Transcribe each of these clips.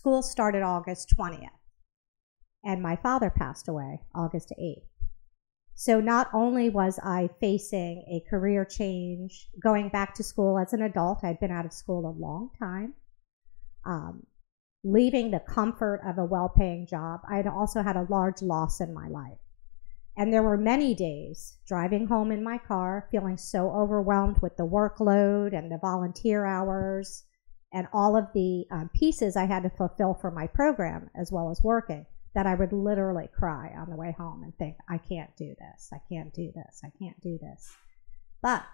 School started August 20th, and my father passed away August 8th. So not only was I facing a career change, going back to school as an adult, I'd been out of school a long time, leaving the comfort of a well-paying job, I had also had a large loss in my life. And there were many days driving home in my car, feeling so overwhelmed with the workload and the volunteer hours and all of the pieces I had to fulfill for my program as well as working, that I would literally cry on the way home and think, I can't do this, I can't do this, I can't do this. But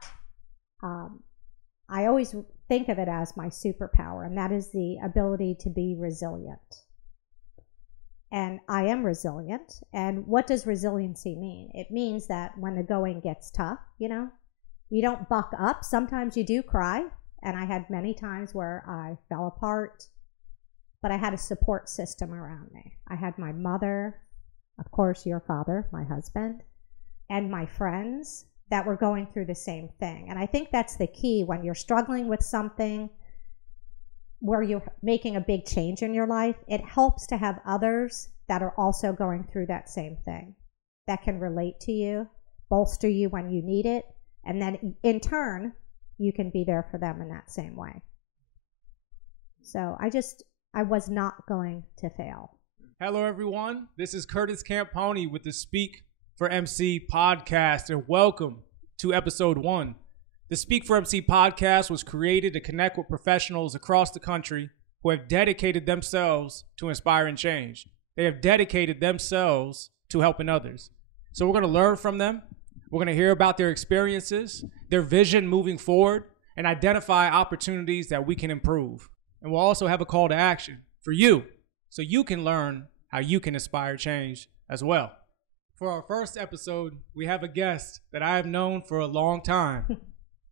I always think of it as my superpower, and that is the ability to be resilient. And I am resilient. And what does resiliency mean? It means that when the going gets tough, you don't buck up. Sometimes you do cry, and I had many times where I fell apart, but I had a support system around me. I had my mother, of course, your father, my husband, and my friends that were going through the same thing. And I think that's the key when you're struggling with something where you're making a big change in your life. It helps to have others that are also going through that same thing, that can relate to you, bolster you when you need it, and then in turn, you can be there for them in that same way. So I was not going to fail. Hello, everyone. This is Curtis Campogni with the Speak4MC Podcast, and welcome to episode 1. The Speak4MC Podcast was created to connect with professionals across the country who have dedicated themselves to inspiring change. They have dedicated themselves to helping others. So we're going to learn from them. We're going to hear about their experiences, their vision moving forward, and identify opportunities that we can improve. And we'll also have a call to action for you, so you can learn how you can inspire change as well. For our first episode, we have a guest that I have known for a long time.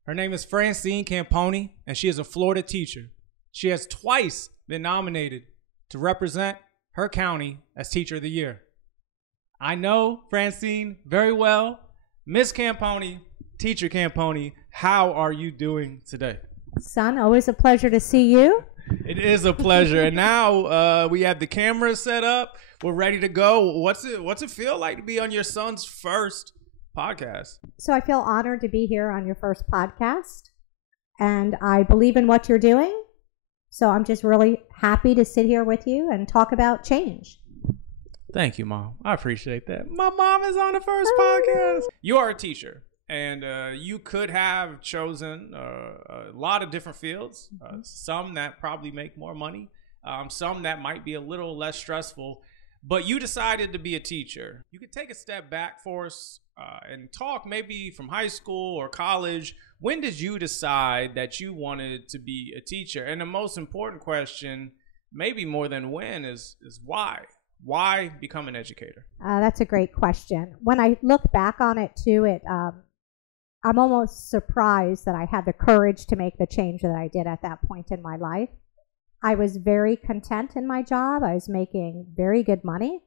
Her name is Francine Campogni, and she is a Florida teacher. She has twice been nominated to represent her county as Teacher of the Year. I know Francine very well. Miss Campogni, Teacher Campogni, how are you doing today? Son, always a pleasure to see you. It is a pleasure. And now we have the camera set up. We're ready to go. What's it feel like to be on your son's first podcast? So I feel honored to be here on your first podcast, and I believe in what you're doing. So I'm just really happy to sit here with you and talk about change. Thank you, Mom. I appreciate that. My mom is on the first podcast. You are a teacher, and you could have chosen a lot of different fields, some that probably make more money, some that might be a little less stressful, but you decided to be a teacher. You could take a step back for us and talk maybe from high school or college. When did you decide that you wanted to be a teacher? And the most important question, maybe more than when, is why? Why become an educator? That's a great question. When I look back on it too, I'm almost surprised that I had the courage to make the change that I did at that point in my life. I was very content in my job. I was making very good money.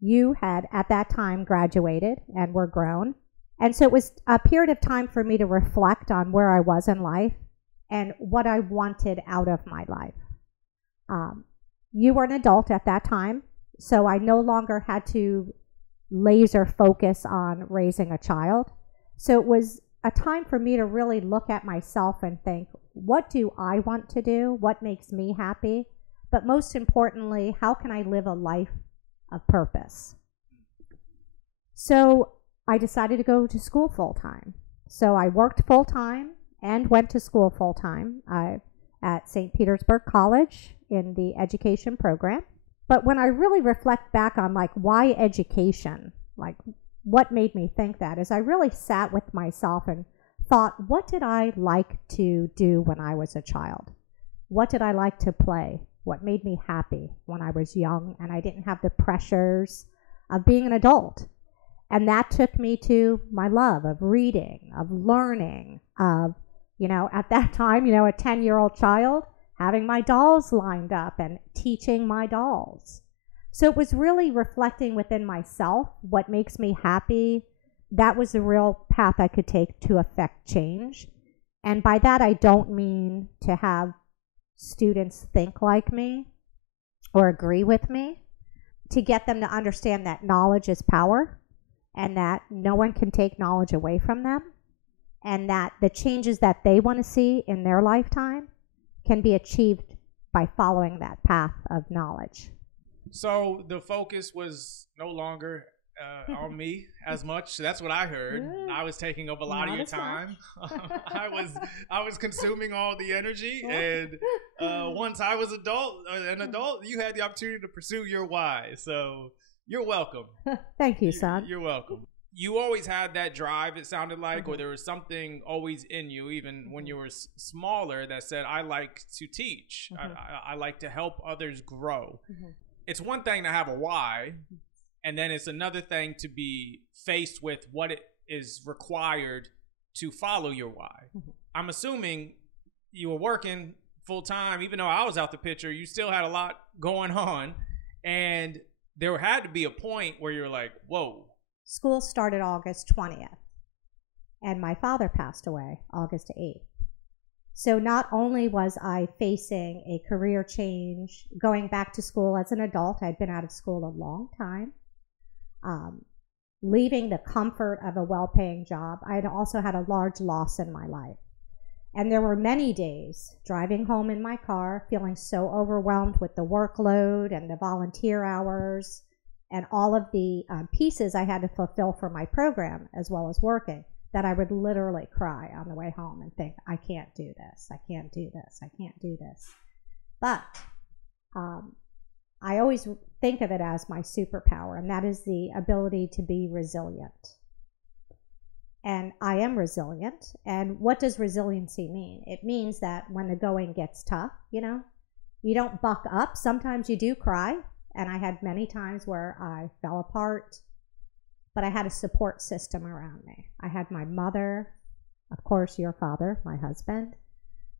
You had at that time graduated and were grown. And so it was a period of time for me to reflect on where I was in life and what I wanted out of my life. You were an adult at that time, so I no longer had to laser focus on raising a child. So it was a time for me to really look at myself and think, what do I want to do? What makes me happy? But most importantly, how can I live a life of purpose? So I decided to go to school full-time. So I worked full-time and went to school full-time at St. Petersburg College in the education program. But when I really reflect back on why education, what made me think that, is I really sat with myself and thought, what did I like to do when I was a child? What did I like to play? What made me happy when I was young and I didn't have the pressures of being an adult? And that took me to my love of reading, of learning, of, at that time, a 10-year-old child, having my dolls lined up and teaching my dolls. So it was really reflecting within myself what makes me happy. That was the real path I could take to affect change. And by that, I don't mean to have students think like me or agree with me, to get them to understand that knowledge is power and that no one can take knowledge away from them, and that the changes that they want to see in their lifetime can be achieved by following that path of knowledge. So the focus was no longer on me as much. That's what I heard. I was taking up a lot of your time. I was consuming all the energy, and once I was an adult, you had the opportunity to pursue your why. So you're welcome. Thank you, son. You're welcome. You always had that drive, it sounded like, or there was something always in you, even when you were smaller, that said, I like to teach. I like to help others grow. It's one thing to have a why, and then it's another thing to be faced with what it is required to follow your why. I'm assuming you were working full time, even though I was out the picture, you still had a lot going on, and there had to be a point where you're like, whoa. School started August 20th, and my father passed away August 8th. So not only was I facing a career change, going back to school as an adult, I'd been out of school a long time, leaving the comfort of a well-paying job, I had also had a large loss in my life. And there were many days driving home in my car, feeling so overwhelmed with the workload and the volunteer hours and all of the pieces I had to fulfill for my program, as well as working, that I would literally cry on the way home and think, I can't do this, I can't do this, I can't do this. But I always think of it as my superpower, and that is the ability to be resilient. And I am resilient. And what does resiliency mean? It means that when the going gets tough, you don't buck up. Sometimes you do cry. And I had many times where I fell apart, but I had a support system around me. I had my mother, of course, your father, my husband,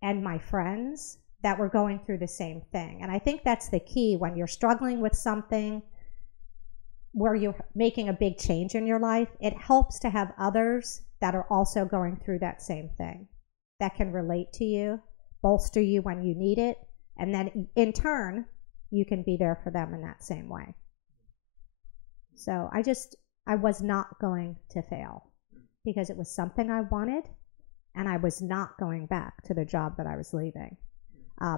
and my friends that were going through the same thing. And I think that's the key when you're struggling with something where you're making a big change in your life. It helps to have others that are also going through that same thing, that can relate to you, bolster you when you need it, and then in turn, you can be there for them in that same way. So I was not going to fail because it was something I wanted, and I was not going back to the job that I was leaving.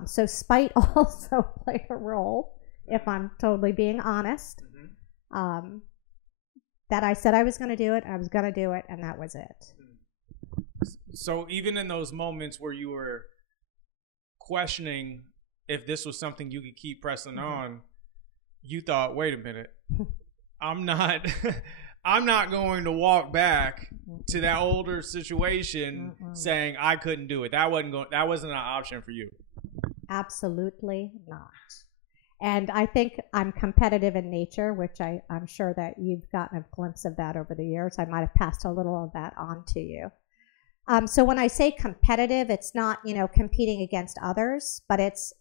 So spite also played a role, if I'm totally being honest, that I said I was going to do it, I was going to do it, and that was it. So even in those moments where you were questioning if this was something you could keep pressing on, you thought, wait a minute, I'm not going to walk back to that older situation saying I couldn't do it. That wasn't an option for you. Absolutely not. And I think I'm competitive in nature, which I'm sure that you've gotten a glimpse of that over the years. I might have passed a little of that on to you. So when I say competitive, it's not, competing against others, but it's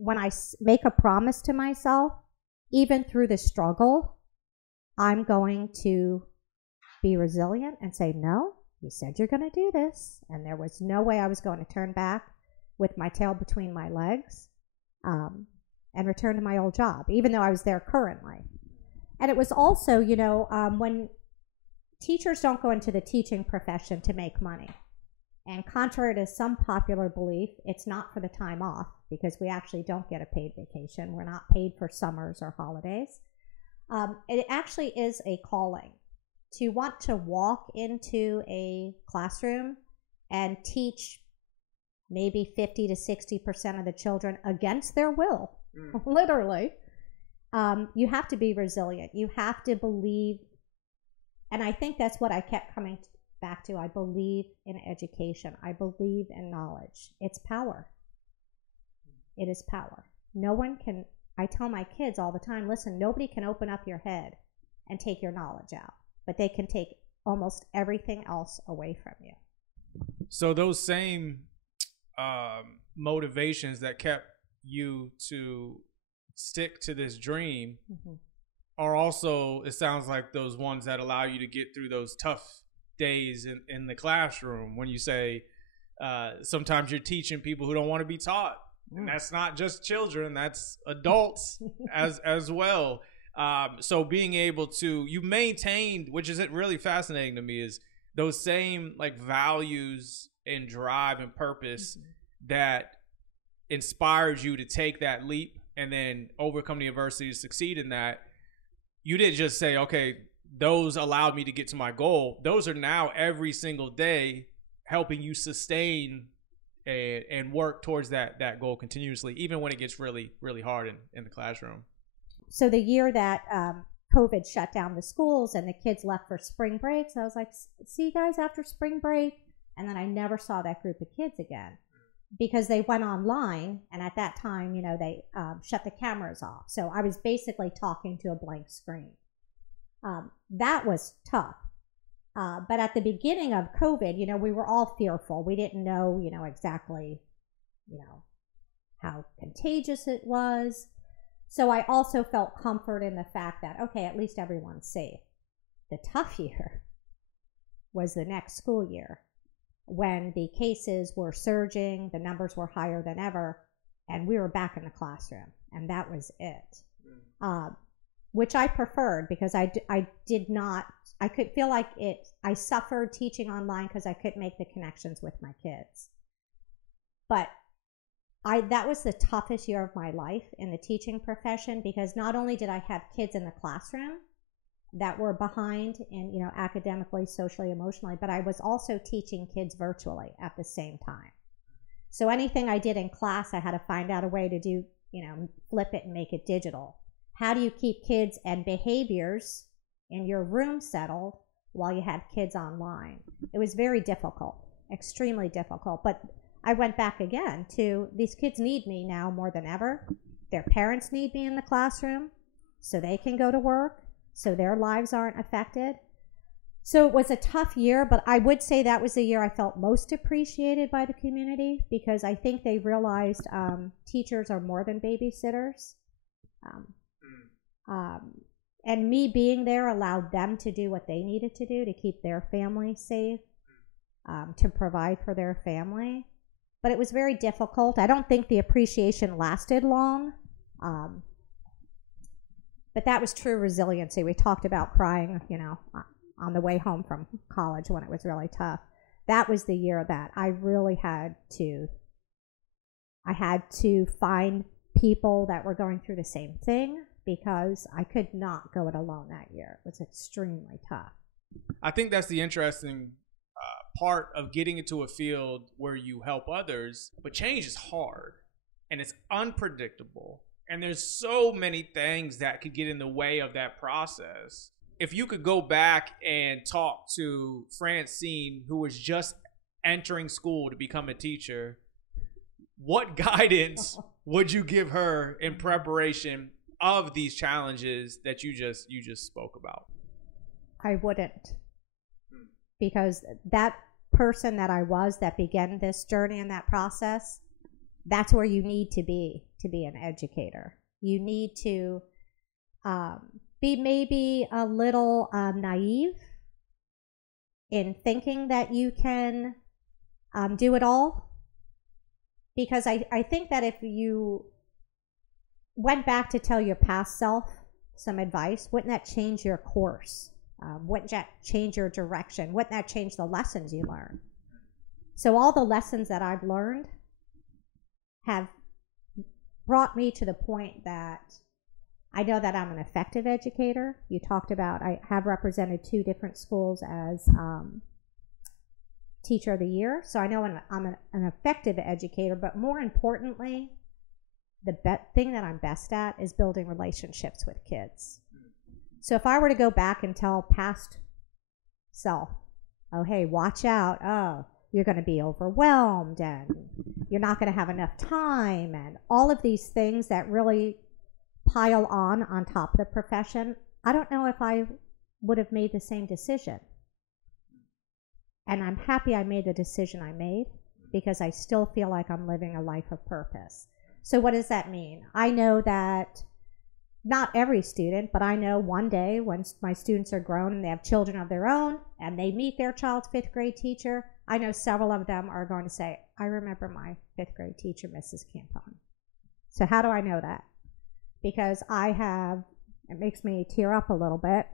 when I make a promise to myself, even through the struggle, I'm going to be resilient and say, no, you said you're going to do this. And there was no way I was going to turn back with my tail between my legs and return to my old job, even though I was there currently. And it was also, when teachers don't go into the teaching profession to make money. And contrary to some popular belief, it's not for the time off, because we actually don't get a paid vacation. We're not paid for summers or holidays. It actually is a calling to want to walk into a classroom and teach maybe 50 to 60% of the children against their will, literally. You have to be resilient. You have to believe. And I think that's what I kept coming back to. I believe in education. I believe in knowledge. It's power. It is power. No one can, I tell my kids all the time, listen, nobody can open up your head and take your knowledge out, but they can take almost everything else away from you. So those same motivations that kept you to stick to this dream are also, it sounds like, those ones that allow you to get through those tough days in the classroom, when you say sometimes you're teaching people who don't want to be taught And that's not just children, that's adults as well. So being able to, you maintained, which is really fascinating to me, is those same like values and drive and purpose that inspired you to take that leap and then overcome the adversity to succeed in that. You didn't just say, okay, those allowed me to get to my goal. Those are now every single day helping you sustain and work towards that goal continuously, even when it gets really, really hard in the classroom. So the year that COVID shut down the schools and the kids left for spring breaks, I was like, see you guys after spring break. And then I never saw that group of kids again because they went online. And at that time, you know, they shut the cameras off. So I was basically talking to a blank screen. That was tough. But at the beginning of COVID, you know, we were all fearful. We didn't know, you know, exactly, you know, how contagious it was. So I also felt comfort in the fact that, okay, at least everyone's safe. The tough year was the next school year when the cases were surging, the numbers were higher than ever, and we were back in the classroom, and that was it. Which I preferred because I could feel like I suffered teaching online because I couldn't make the connections with my kids. But that was the toughest year of my life in the teaching profession because not only did I have kids in the classroom that were behind in, you know, academically, socially, emotionally, but I was also teaching kids virtually at the same time. So anything I did in class, I had to find out a way to do, you know, flip it and make it digital. How do you keep kids and behaviors in your room settled while you had kids online? It was very difficult, extremely difficult. But I went back again to these kids need me now more than ever. Their parents need me in the classroom so they can go to work, so their lives aren't affected. So it was a tough year, but I would say that was the year I felt most appreciated by the community because I think they realized teachers are more than babysitters. And me being there allowed them to do what they needed to do to keep their family safe, to provide for their family. But it was very difficult. I don't think the appreciation lasted long. But that was true resiliency. We talked about crying, you know, on the way home from college when it was really tough. That was the year that I really had to find people that were going through the same thing because I could not go it alone that year. It was extremely tough. I think that's the interesting part of getting into a field where you help others, but change is hard and it's unpredictable. And there's so many things that could get in the way of that process. If you could go back and talk to Francine, who was just entering school to become a teacher, what guidance would you give her in preparation of these challenges that you just spoke about? I wouldn't. Because that person that I was that began this journey and that process, that's where you need to be an educator. You need to be maybe a little naive in thinking that you can do it all. Because I think that if you went back to tell your past self some advice, wouldn't that change your course? Wouldn't that change your direction? Wouldn't that change the lessons you learn? So all the lessons that I've learned have brought me to the point that I know that I'm an effective educator. You talked about I have represented 2 different schools as Teacher of the Year. So I know I'm an effective educator, but more importantly, the thing that I'm best at is building relationships with kids. So if I were to go back and tell past self, oh, hey, watch out. Oh, you're going to be overwhelmed and you're not going to have enough time and all of these things that really pile on top of the profession, I don't know if I would have made the same decision. And I'm happy I made the decision I made because I still feel like I'm living a life of purpose. So what does that mean? I know that not every student, but I know one day when my students are grown and they have children of their own and they meet their child's 5th grade teacher, I know several of them are going to say, I remember my 5th grade teacher, Mrs. Campogni. So how do I know that? Because it makes me tear up a little bit,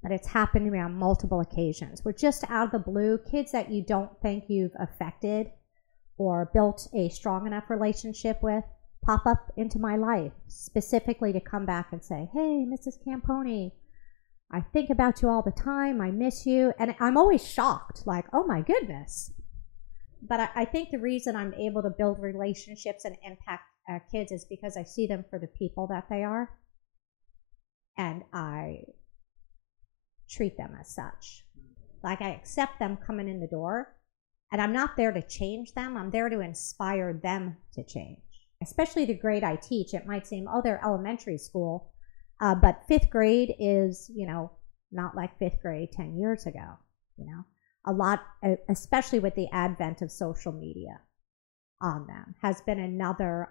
but it's happened to me on multiple occasions. We're just out of the blue, kids that you don't think you've affected or built a strong enough relationship with pop up into my life, specifically to come back and say, hey, Mrs. Campogni, I think about you all the time. I miss you. And I'm always shocked, like, oh my goodness. But I think the reason I'm able to build relationships and impact kids is because I see them for the people that they are. And I treat them as such. Like, I accept them coming in the door. And I'm not there to change them. I'm there to inspire them to change. Especially the grade I teach, it might seem, oh, they're elementary school. But 5th grade is, not like 5th grade 10 years ago, A lot, especially with the advent of social media on them, has been another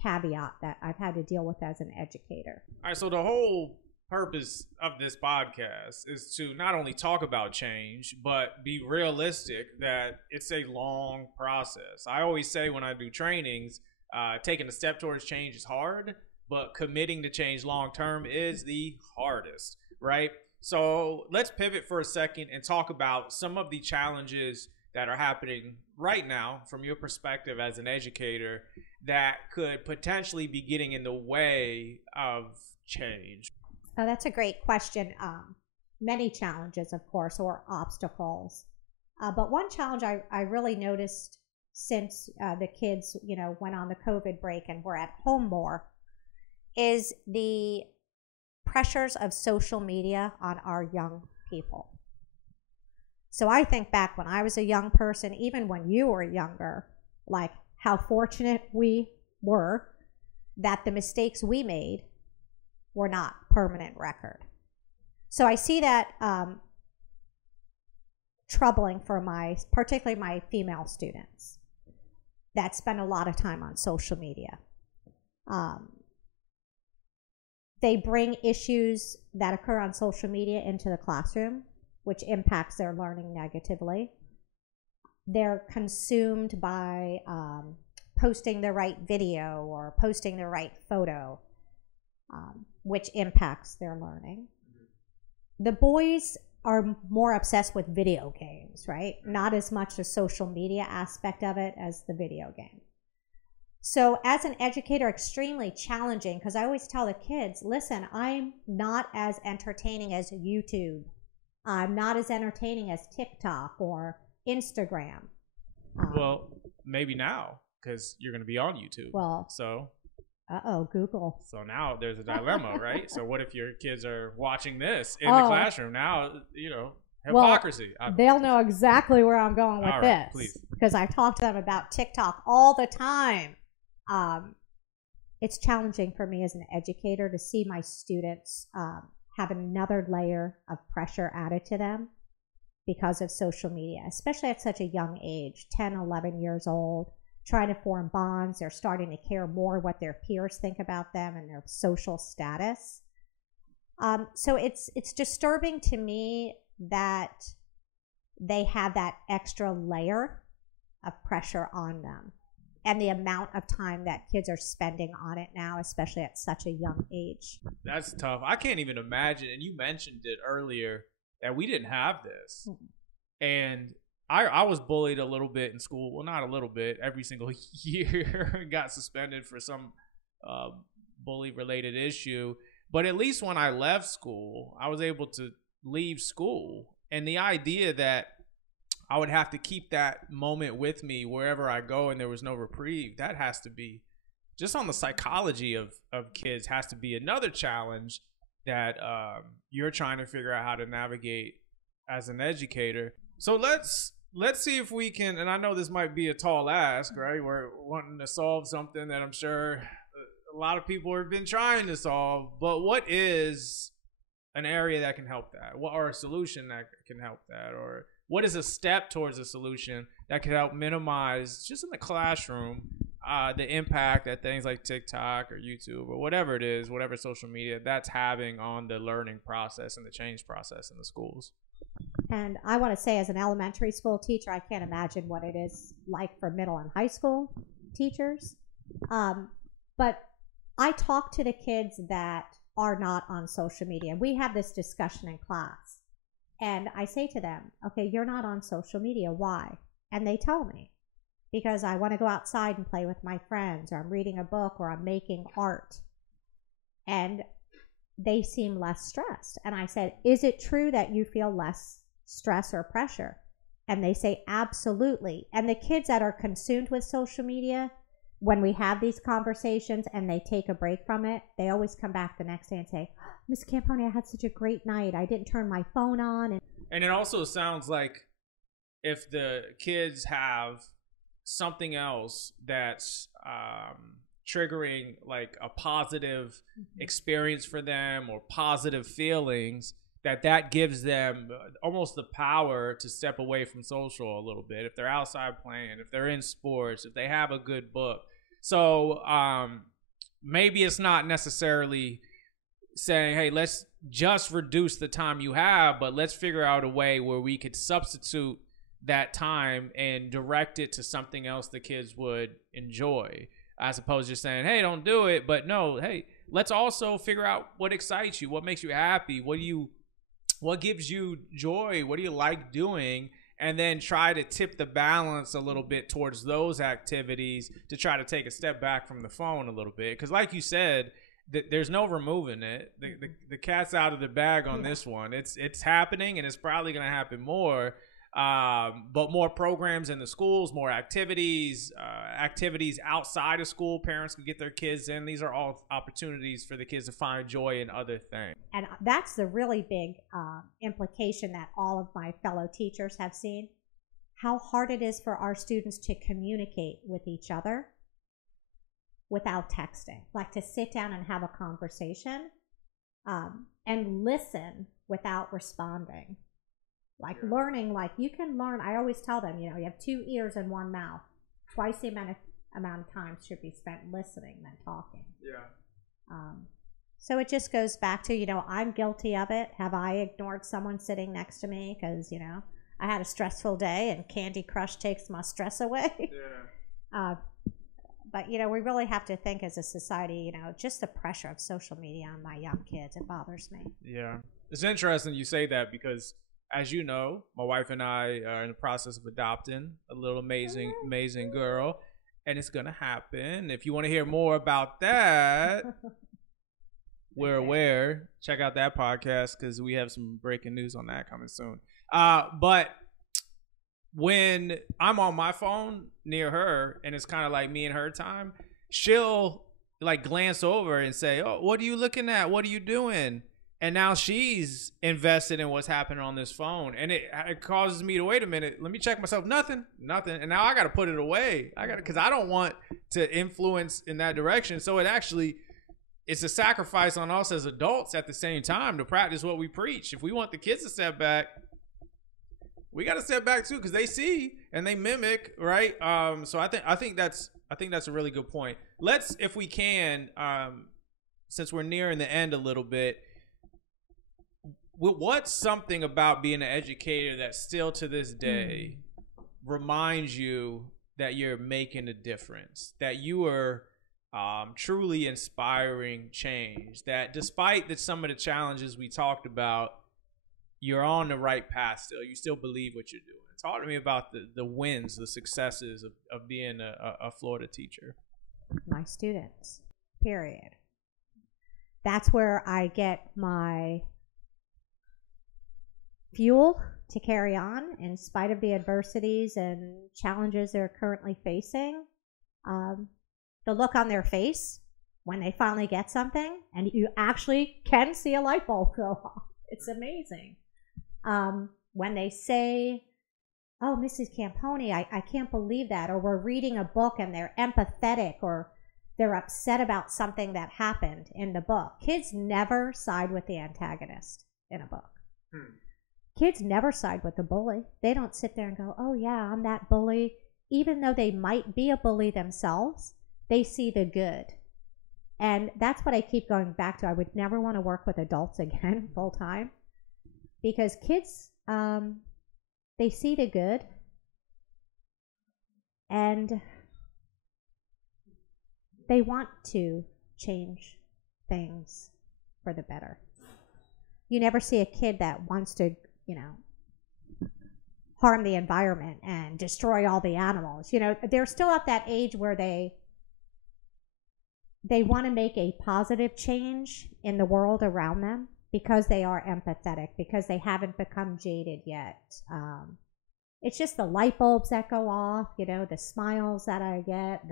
caveat that I've had to deal with as an educator. All right, so the whole purpose of this podcast is to not only talk about change, but be realistic that it's a long process. I always say when I do trainings, taking a step towards change is hard, but committing to change long term is the hardest, right? So let's pivot for a second and talk about some of the challenges that are happening right now from your perspective as an educator that could potentially be getting in the way of change. Oh, that's a great question. Many challenges, of course, or obstacles. But one challenge I really noticed since the kids, went on the COVID break and were at home more, is the pressures of social media on our young people. So I think back when I was a young person, even when you were younger, like how fortunate we were that the mistakes we made were not permanent record. So I see that troubling for particularly my female students that spend a lot of time on social media. They bring issues that occur on social media into the classroom, which impacts their learning negatively. They're consumed by posting the right video or posting the right photo, which impacts their learning. The boys are more obsessed with video games, right? Not as much the social media aspect of it as the video game. So as an educator, extremely challenging, because I always tell the kids, listen, I'm not as entertaining as YouTube. I'm not as entertaining as TikTok or Instagram. Well, maybe now, because you're going to be on YouTube. Well, so. Google. So now there's a dilemma, right? So what if your kids are watching this in the classroom? Now, hypocrisy. Well, they'll know exactly where I'm going with this. Please. Because I talk to them about TikTok all the time. It's challenging for me as an educator to see my students have another layer of pressure added to them because of social media, especially at such a young age, 10, 11 years old, trying to form bonds. They're starting to care more what their peers think about them and their social status. So it's disturbing to me that they have that extra layer of pressure on them and the amount of time that kids are spending on it now, especially at such a young age. That's tough. I can't even imagine. And you mentioned it earlier that we didn't have this. Mm-hmm. And I was bullied a little bit in school. Well, not a little bit. Every single year got suspended for some bully-related issue. But at least when I left school, I was able to leave school. And the idea that I would have to keep that moment with me wherever I go and there was no reprieve, that has to be, just on the psychology of kids, has to be another challenge that you're trying to figure out how to navigate as an educator. So let's see if we can, and I know this might be a tall ask, right? We're wanting to solve something that I'm sure a lot of people have been trying to solve, but what is an area that can help that? Or a solution that can help that? Or what is a step towards a solution that can help minimize, just in the classroom, the impact that things like TikTok or YouTube or whatever it is, whatever social media, that's having on the learning process and the change process in the schools. And I want to say, as an elementary school teacher, I can't imagine what it is like for middle and high school teachers. But I talk to the kids that are not on social media. We have this discussion in class. And I say to them, okay, you're not on social media. Why? And they tell me. Because I want to go outside and play with my friends, or I'm reading a book, or I'm making art. And they seem less stressed. And I said, is it true that you feel less stress or pressure? And they say, absolutely. And the kids that are consumed with social media, when we have these conversations and they take a break from it, they always come back the next day and say, Miss Campogni, I had such a great night. I didn't turn my phone on. And it also sounds like if the kids have something else that's triggering like a positive experience for them or positive feelings, that gives them almost the power to step away from social a little bit. If they're outside playing, if they're in sports, if they have a good book. So maybe it's not necessarily saying, hey, let's just reduce the time you have, but let's figure out a way where we could substitute that time and direct it to something else the kids would enjoy, as opposed to just saying, hey, don't do it. But no, hey, let's also figure out what excites you, what makes you happy, what gives you joy, what do you like doing, and then try to tip the balance a little bit towards those activities to try to take a step back from the phone a little bit. Because like you said, there's no removing it. The cat's out of the bag on this one. It's happening, and it's probably going to happen more. But more programs in the schools, more activities outside of school, parents can get their kids in. These are all opportunities for the kids to find joy in other things. And that's the really big implication that all of my fellow teachers have seen, how hard it is for our students to communicate with each other without texting, like to sit down and have a conversation and listen without responding. Like learning, like you can learn. I always tell them, you have 2 ears and 1 mouth. Twice the amount of time should be spent listening than talking. Yeah. So it just goes back to, I'm guilty of it. Have I ignored someone sitting next to me because, I had a stressful day and Candy Crush takes my stress away? Yeah. But, we really have to think as a society, just the pressure of social media on my young kids. It bothers me. Yeah. It's interesting you say that because, as you know, my wife and I are in the process of adopting a little amazing girl, and it's going to happen. If you want to hear more about that, we're aware. Check out that podcast because we have some breaking news on that coming soon. But when I'm on my phone near her and it's kind of like me and her time, she'll like glance over and say, oh, what are you looking at? What are you doing? And now she's invested in what's happening on this phone. And it causes me to, wait a minute, let me check myself. Nothing. And now I got to put it away. Because I don't want to influence in that direction. So it's a sacrifice on us as adults at the same time to practice what we preach. If we want the kids to step back, we got to step back too, because they see and they mimic, right? So I think that's a really good point. Let's, if we can, since we're nearing the end a little bit, what's something about being an educator that still to this day reminds you that you're making a difference, that you are truly inspiring change, that despite some of the challenges we talked about, you're on the right path still. You still believe what you're doing. Talk to me about the wins, the successes of being a Florida teacher. My students, period. That's where I get my fuel to carry on in spite of the adversities and challenges they're currently facing. The look on their face when they finally get something and you actually can see a light bulb go off. It's amazing. When they say, oh, Mrs. Campogni, I can't believe that, or we're reading a book and they're empathetic or they're upset about something that happened in the book. Kids never side with the antagonist in a book. Kids never side with the bully. They don't sit there and go, oh yeah, I'm that bully. even though they might be a bully themselves, they see the good. And that's what I keep going back to. I would never want to work with adults again full time, because kids, they see the good, and they want to change things for the better. You never see a kid that wants to, harm the environment and destroy all the animals. They're still at that age where they want to make a positive change in the world around them, because they are empathetic, because they haven't become jaded yet. It's just the light bulbs that go off, the smiles that I get.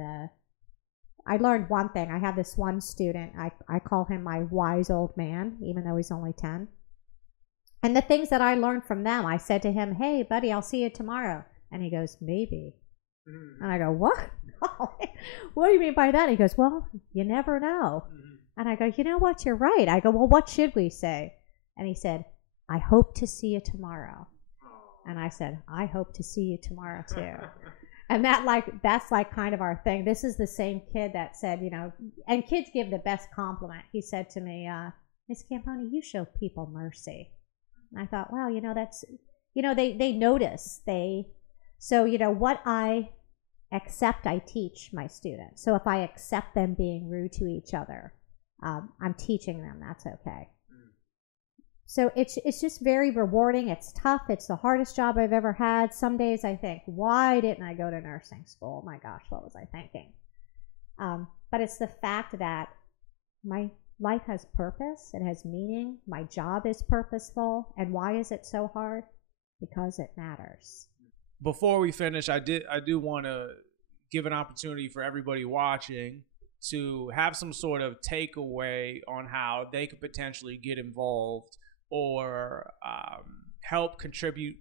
I learned one thing. I have this one student, I call him my wise old man, even though he's only 10. And the things that I learned from them, I said to him, "Hey, buddy, I'll see you tomorrow." And he goes, "Maybe." And I go, "What? What do you mean by that?" He goes, "Well, you never know." And I go, "You know what? You're right." I go, "Well, what should we say?" And he said, "I hope to see you tomorrow." And I said, "I hope to see you tomorrow too." And that's kind of our thing. This is the same kid that said, and kids give the best compliment. He said to me, "Miss Campogni, you show people mercy." And I thought, wow, that's, they notice. So what I accept, I teach my students. So if I accept them being rude to each other, I'm teaching them that's okay. So it's just very rewarding. It's tough. It's the hardest job I've ever had. Some days I think, why didn't I go to nursing school? Oh my gosh, what was I thinking? But it's the fact that my life has purpose. It has meaning. My job is purposeful. And why is it so hard? Because it matters. Before we finish, I do want to give an opportunity for everybody watching to have some sort of takeaway on how they could potentially get involved or help contribute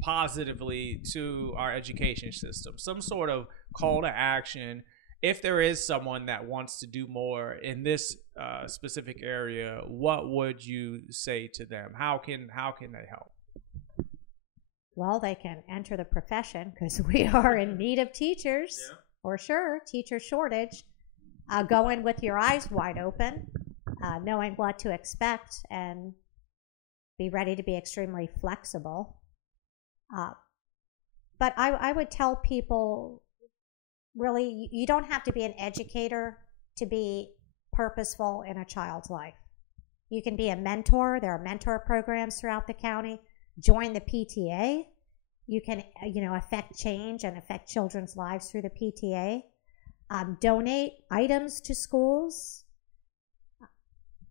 positively to our education system. Some sort of call to action. If there is someone that wants to do more in this specific area, what would you say to them? How can they help? Well, they can enter the profession, because we are in need of teachers, for sure. Teacher shortage. Go in with your eyes wide open, knowing what to expect, and be ready to be extremely flexible. But I would tell people, really, you don't have to be an educator to be purposeful in a child's life. You can be a mentor. There are mentor programs throughout the county. Join the PTA. You can, affect change and affect children's lives through the PTA. Donate items to schools.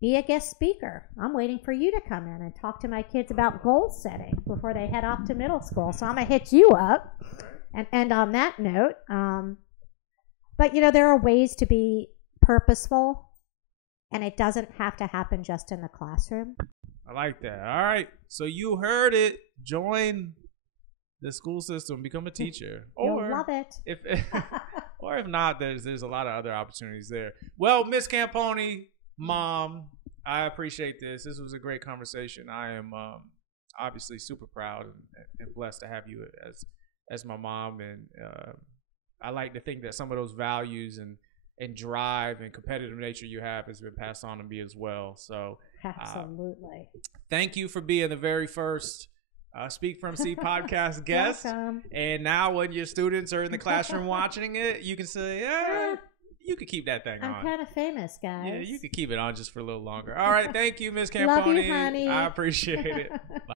Be a guest speaker. I'm waiting for you to come in and talk to my kids about goal setting before they head off to middle school. So I'm going to hit you up and end on that note. But, there are ways to be purposeful, and it doesn't have to happen just in the classroom. I like that. All right. So you heard it. Join the school system. Become a teacher. You'll love it. Or if not, there's a lot of other opportunities there. Well, Miss Campogni, Mom, I appreciate this. This was a great conversation. I am obviously super proud and blessed to have you as my mom. And I like to think that some of those values and drive and competitive nature you have has been passed on to me as well. So absolutely. Thank you for being the very first Speak4MC podcast guest. Welcome. And now when your students are in the classroom watching it, you can say, you could keep that thing on. I'm kind of famous, guys. Yeah, you could keep it on just for a little longer. All right. Thank you, Miss Campogni. Love you, honey. I appreciate it. Bye.